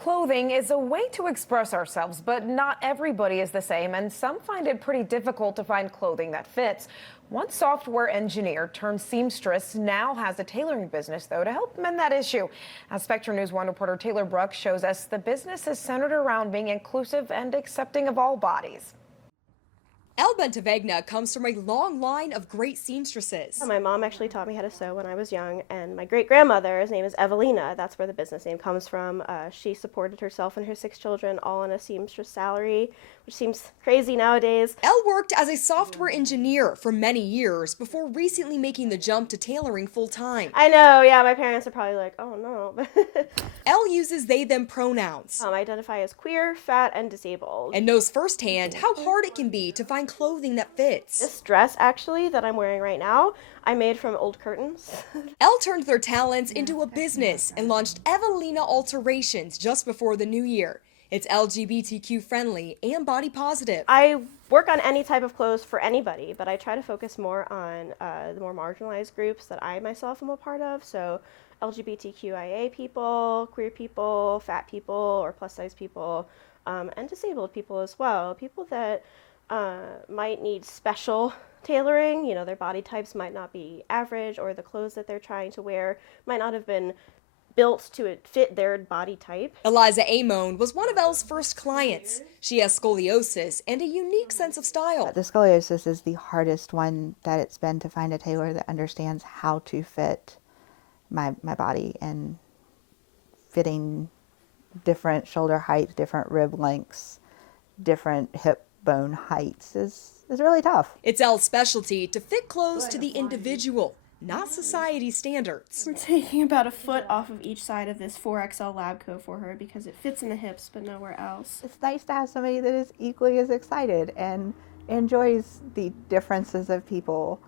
Clothing is a way to express ourselves, but not everybody is the same, and some find it pretty difficult to find clothing that fits. One software engineer turned seamstress now has a tailoring business, though, to help mend that issue. As Spectrum News 1 reporter Taylor Bruck shows us, the business is centered around being inclusive and accepting of all bodies. El Bentavegna comes from a long line of great seamstresses. My mom actually taught me how to sew when I was young, and my great-grandmother's name is Evelina. That's where the business name comes from. She supported herself and her 6 children all on a seamstress salary, which seems crazy nowadays. El worked as a software engineer for many years before recently making the jump to tailoring full-time. I know, yeah, my parents are probably like, oh no. El uses they-them pronouns. I identify as queer, fat, and disabled. And knows firsthand how hard it can be to find clothing that fits. This dress, actually, that I'm wearing right now, I made from old curtains. El turned their talents into a business and launched Evelina Alterations just before the new year. It's LGBTQ friendly and body positive. I work on any type of clothes for anybody, but I try to focus more on the more marginalized groups that I myself am a part of. So LGBTQIA people, queer people, fat people or plus size people, and disabled people as well. People that might need special tailoring, you know, their body types might not be average, or the clothes that they're trying to wear might not have been built to fit their body type. Eliza Amon was one of Elle's first clients. She has scoliosis and a unique sense of style. The scoliosis is the hardest one that it's been to find a tailor that understands how to fit my body, and fitting different shoulder heights, different rib lengths, different hip bone heights is really tough. It's Elle's specialty to fit clothes to the individual, not society standards. We're taking about a foot off of each side of this 4XL lab coat for her because it fits in the hips but nowhere else. It's nice to have somebody that is equally as excited and enjoys the differences of people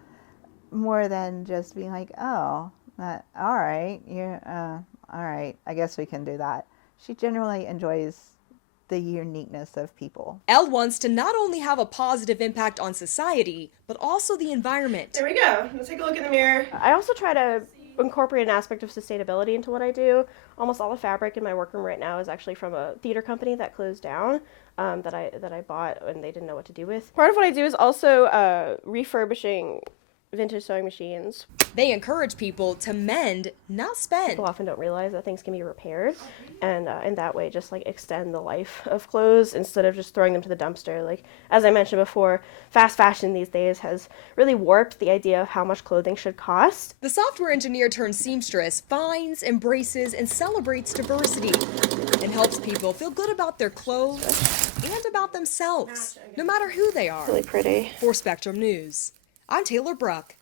more than just being like, oh, all right, all right, I guess we can do that. She generally enjoys the uniqueness of people. Elle wants to not only have a positive impact on society, but also the environment. There we go. Let's take a look in the mirror. I also try to incorporate an aspect of sustainability into what I do. Almost all the fabric in my workroom right now is actually from a theater company that closed down, that I bought and they didn't know what to do with. Part of what I do is also refurbishing vintage sewing machines. They encourage people to mend, not spend. People often don't realize that things can be repaired, and in that way just like extend the life of clothes instead of just throwing them to the dumpster. Like, as I mentioned before, fast fashion these days has really warped the idea of how much clothing should cost. The software engineer turned seamstress finds, embraces, and celebrates diversity and helps people feel good about their clothes and about themselves, no matter who they are. Really pretty. For Spectrum News, I'm Taylor Bruck.